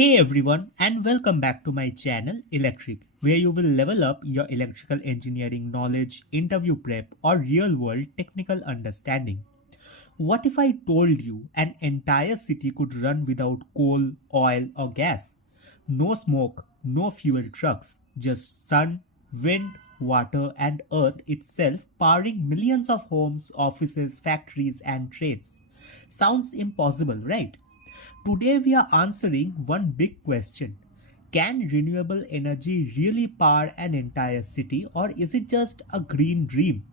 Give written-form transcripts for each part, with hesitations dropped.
Hey everyone, and welcome back to my channel Electric, where you will level up your electrical engineering knowledge, interview prep, or real world technical understanding. What if I told you an entire city could run without coal, oil, or gas? No smoke, no fuel trucks, just sun, wind, water, and earth itself powering millions of homes, offices, factories, and trades. Sounds impossible, right? Today we are answering one big question. Can renewable energy really power an entire city, or is it just a green dream?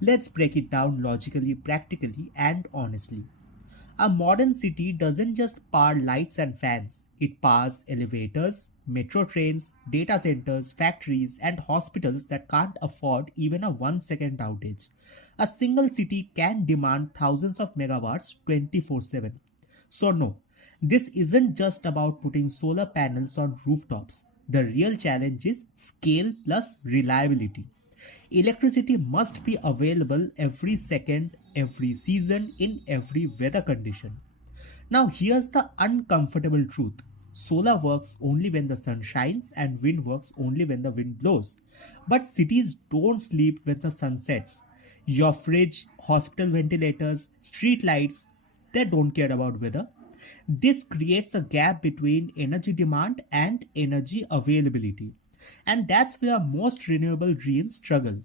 Let's break it down logically, practically, and honestly. A modern city doesn't just power lights and fans, it powers elevators, metro trains, data centers, factories, and hospitals that can't afford even a 1 second outage. A single city can demand thousands of megawatts 24/7. So, no, this isn't just about putting solar panels on rooftops. The real challenge is scale plus reliability. Electricity must be available every second, every season, in every weather condition. Now, here's the uncomfortable truth. Solar works only when the sun shines and wind works only when the wind blows. But cities don't sleep when the sun sets. Your fridge, hospital ventilators, street lights, they don't care about weather. This creates a gap between energy demand and energy availability. And that's where most renewable dreams struggle.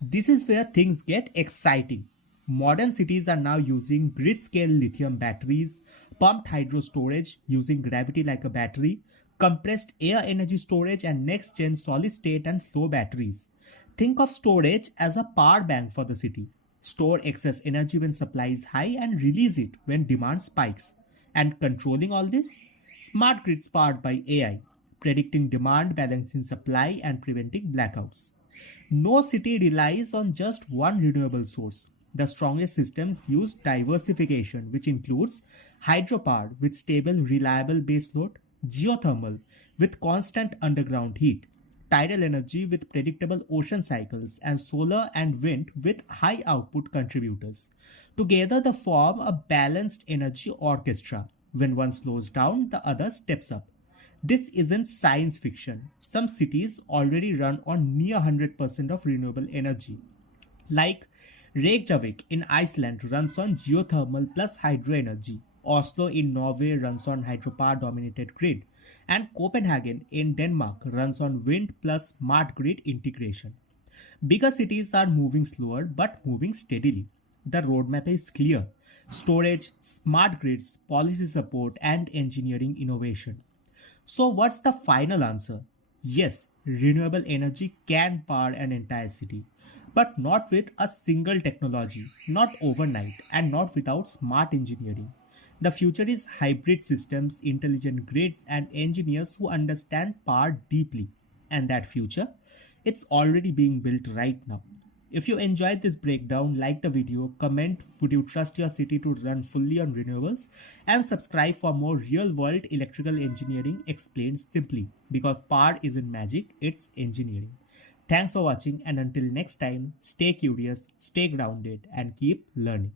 This is where things get exciting. Modern cities are now using grid scale lithium batteries, pumped hydro storage using gravity like a battery, compressed air energy storage, and next gen solid state and flow batteries. Think of storage as a power bank for the city. Store excess energy when supply is high and release it when demand spikes. And controlling all this? Smart grids powered by AI, predicting demand, balancing supply, and preventing blackouts. No city relies on just one renewable source. The strongest systems use diversification, which includes hydropower with stable, reliable baseload, geothermal with constant underground heat, tidal energy with predictable ocean cycles, and solar and wind with high output contributors. Together, they form a balanced energy orchestra. When one slows down, the other steps up. This isn't science fiction. Some cities already run on near 100% of renewable energy. Like Reykjavik in Iceland runs on geothermal plus hydro energy. Oslo in Norway runs on hydropower dominated grid. And Copenhagen in Denmark runs on wind plus smart grid integration. Bigger cities are moving slower but moving steadily. The roadmap is clear: storage, smart grids, policy support, and engineering innovation. So, what's the final answer? Yes, renewable energy can power an entire city, but not with a single technology, not overnight, and not without smart engineering. The future is hybrid systems, intelligent grids, and engineers who understand power deeply. And that future, it's already being built right now. If you enjoyed this breakdown, like the video, comment would you trust your city to run fully on renewables, and subscribe for more real world electrical engineering explained simply, because power isn't magic, it's engineering. Thanks for watching, and until next time, stay curious, stay grounded, and keep learning.